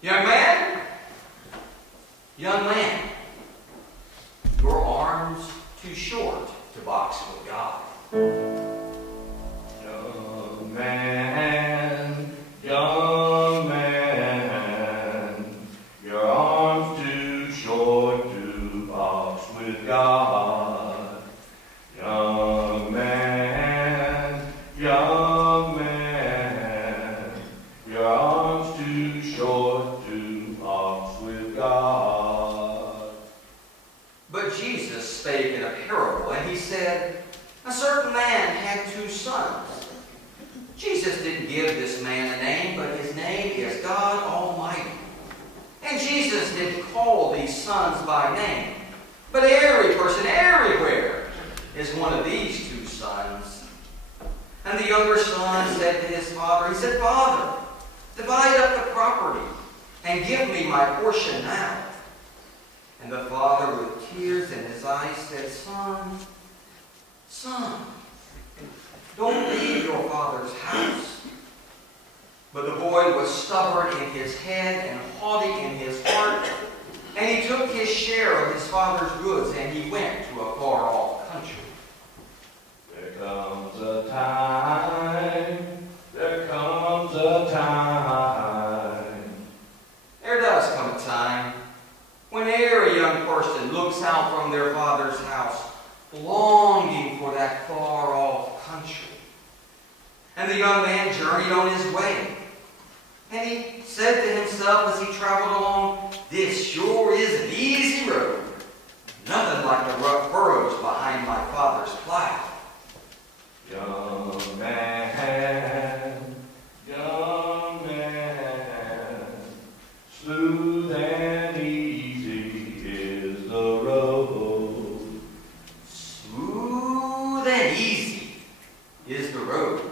Young man, young man, your arm's too short to box with God. Young man, your arm's too short to box with God. Young man, your arm's too short to box with God. But Jesus spake in a parable, and he said, a certain man had 2 sons. Jesus didn't give this man a name, but his name is God Almighty. And Jesus didn't call these sons by name, but every person everywhere is one of these 2 sons. And the younger son said to his father, he said, Father, divide up the property and give me my portion now. And the father, with tears in his eyes, said, Son, don't leave your father's house. But the boy was stubborn in his head and haughty in his heart, and he took his share of his father's goods, and he went to a far-off country. There comes a time, there does come a time when every young person looks out from their father's house, longing for that far-off country. And the young man journeyed on his way. And he said to himself as he traveled along, this sure is an easy road. Nothing like the rough furrows behind my father's plow. Young man, smooth and easy is the road. Smooth and easy is the road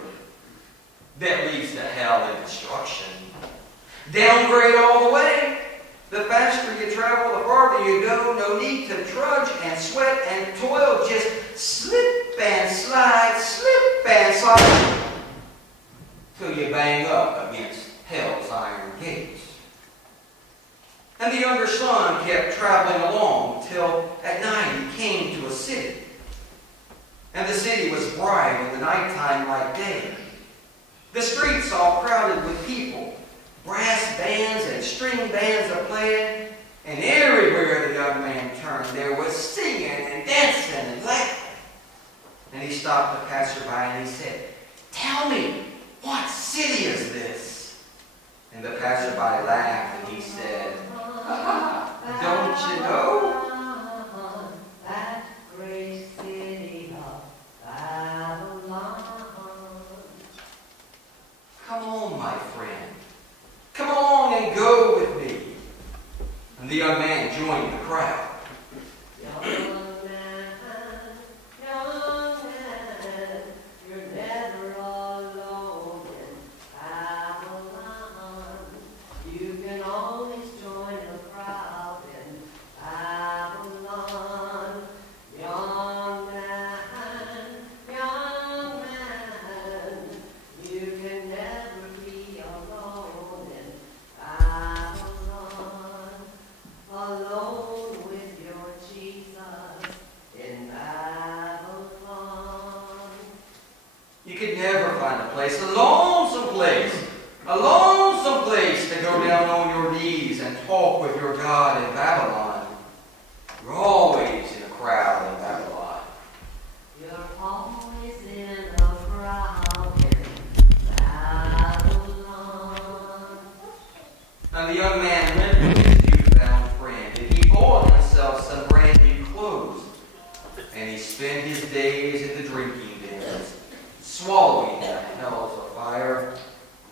that leads to hell and destruction. Downgrade all the way. The faster you travel, the farther you go. No need to trudge and sweat and toil. Just slip and slide, till you bang up against hell's iron gates. And the younger son kept traveling along till at night he came to a city. And the city was bright in the nighttime like day. The streets all crowded with people, brass bands and string bands a playing, and everywhere the young man turned there was singing and dancing and laughing. And he stopped the passerby and he said, Tell me, what city is this? And the passerby laughed and he said, Don't you know? That great city of Babylon. Come on, my friend. Come along and go with me. And the young man joined the crowd. Young man, you're never alone in Babylon. You can always join a crowd in Babylon. Young man, you can never be alone in Babylon. Alone with your Jesus in Babylon. You could never find a place, a lonesome place to go down on your knees and talk with your God in Babylon. You're always in a crowd in Babylon. You're always in a crowd in Babylon. And the young man went with his youth-bound friend, and he bought himself some brand new clothes. And he spent his days in the drinking dens, swallowing the hells of fire.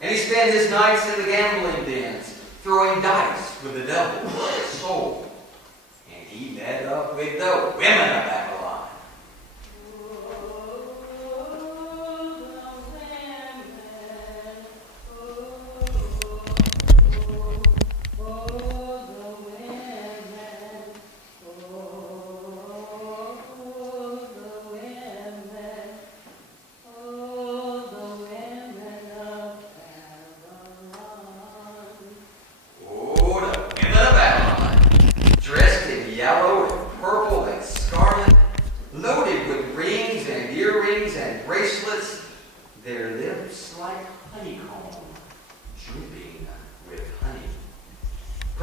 And he spent his nights in the gambling dens, throwing dice with the devil for his soul. And he met up with the women of Babylon.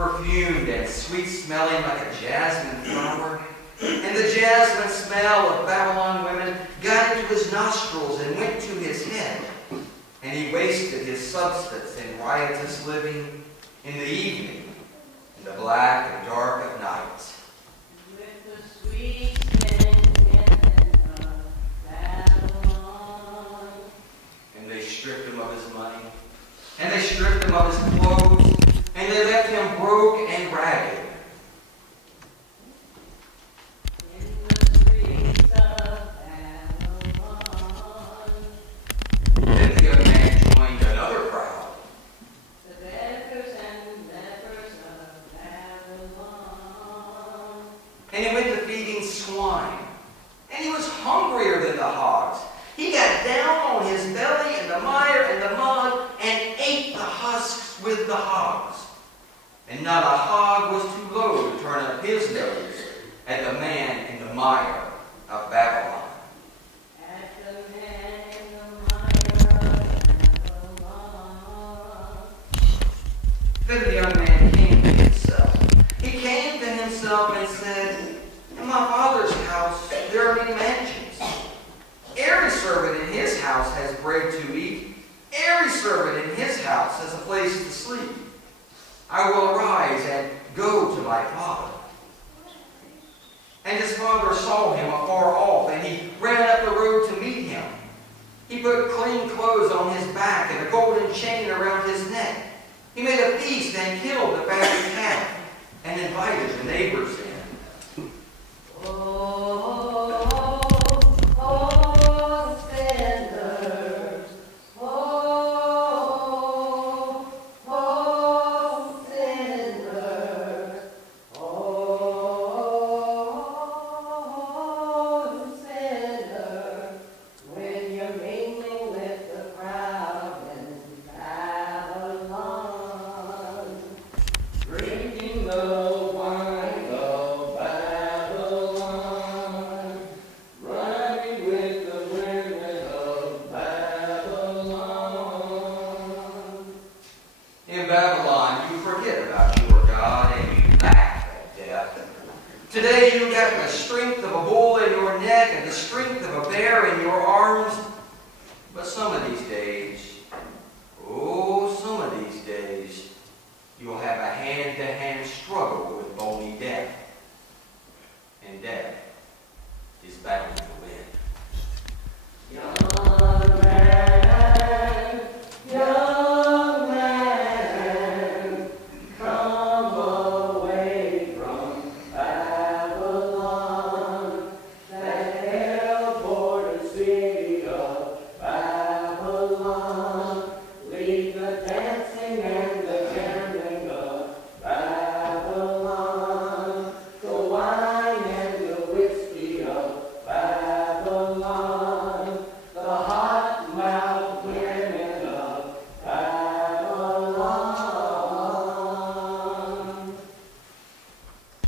perfumed and sweet-smelling like a jasmine flower. And the jasmine smell of Babylon women got into his nostrils and went to his head. And he wasted his substance in riotous living in the evening, in the black and dark of night. With the sweet singing of Babylon. And they stripped him of his money, and they stripped him of his clothes, and they left him broke and ragged. In the streets of Babylon. Then the young man joined another crowd. The beggars and lepers of Babylon. And he went to feeding swine. And he was hungrier than the hogs. He got down on his belly in the mire and the mud and ate the husks with the hogs. And not a hog was too low to turn up his nose at the man in the mire of Babylon. At the man in the mire of Babylon. Then the young man came to himself. He came to himself and said, "In my father's house there are many mansions. Every servant in his house has bread to eat. Every servant in his house has a place to sleep. I will arise and go to my father." And his father saw him afar off, and he ran up the road to meet him. He put clean clothes on his back and a golden chain around his neck. He made a feast and killed the fatted calf and invited the neighbors in. Oh, sinners. Oh, sinners. Oh, sinners. When you're mingling with the crowd in Babylon. Drinking the wine of Babylon, running with the women of Babylon. In Babylon, you forget about your God and you laugh at death. Today you got the strength of a bull in your neck and the strength of a bear in your arms. But some of these days, some of these days, you'll have a hand-to-hand struggle with bony death. And death is bound to win. Young man, come away from Babylon, that hell-bordered city of Babylon. Leave the dancing and the gambling of Babylon, the wine and the whiskey of Babylon, the hot-mouthed women of Babylon.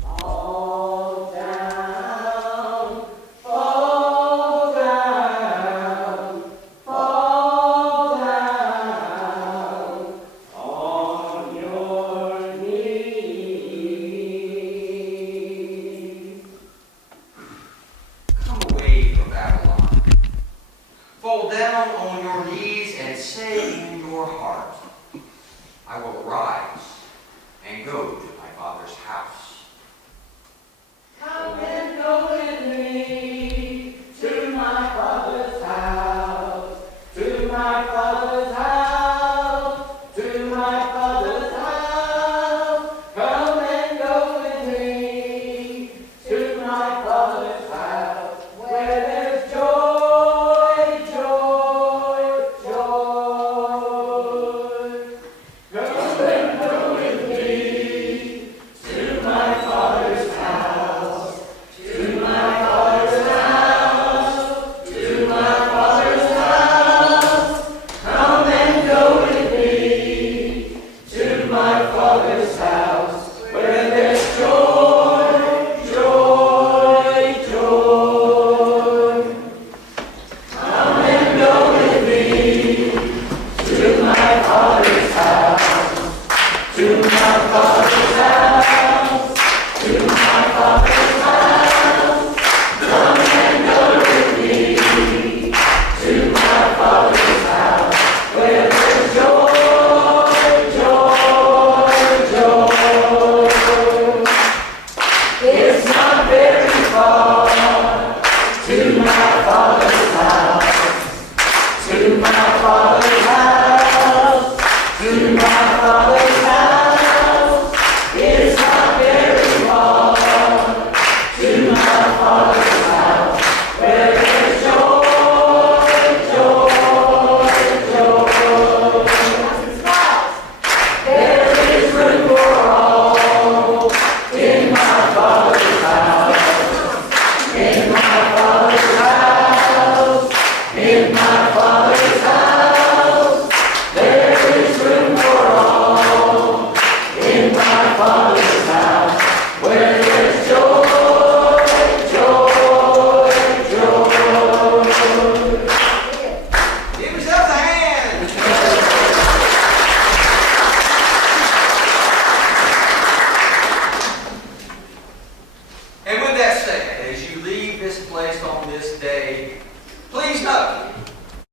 Fall down, fall down, fall down on your knees. Come away from Babylon. Fall down on your knees and say in your heart, I will arise and go to my father's house. Come and go with me to my father's house, to my father's house, to my father's house. Come and go with me to my father's house, where there's joy, joy, joy. Come and go with me to my father's house, to my father's house, to my father's house. Come and go with me to my father's house, where there's joy, joy, joy. Come and go with me to my father's house, to my father's house. Father.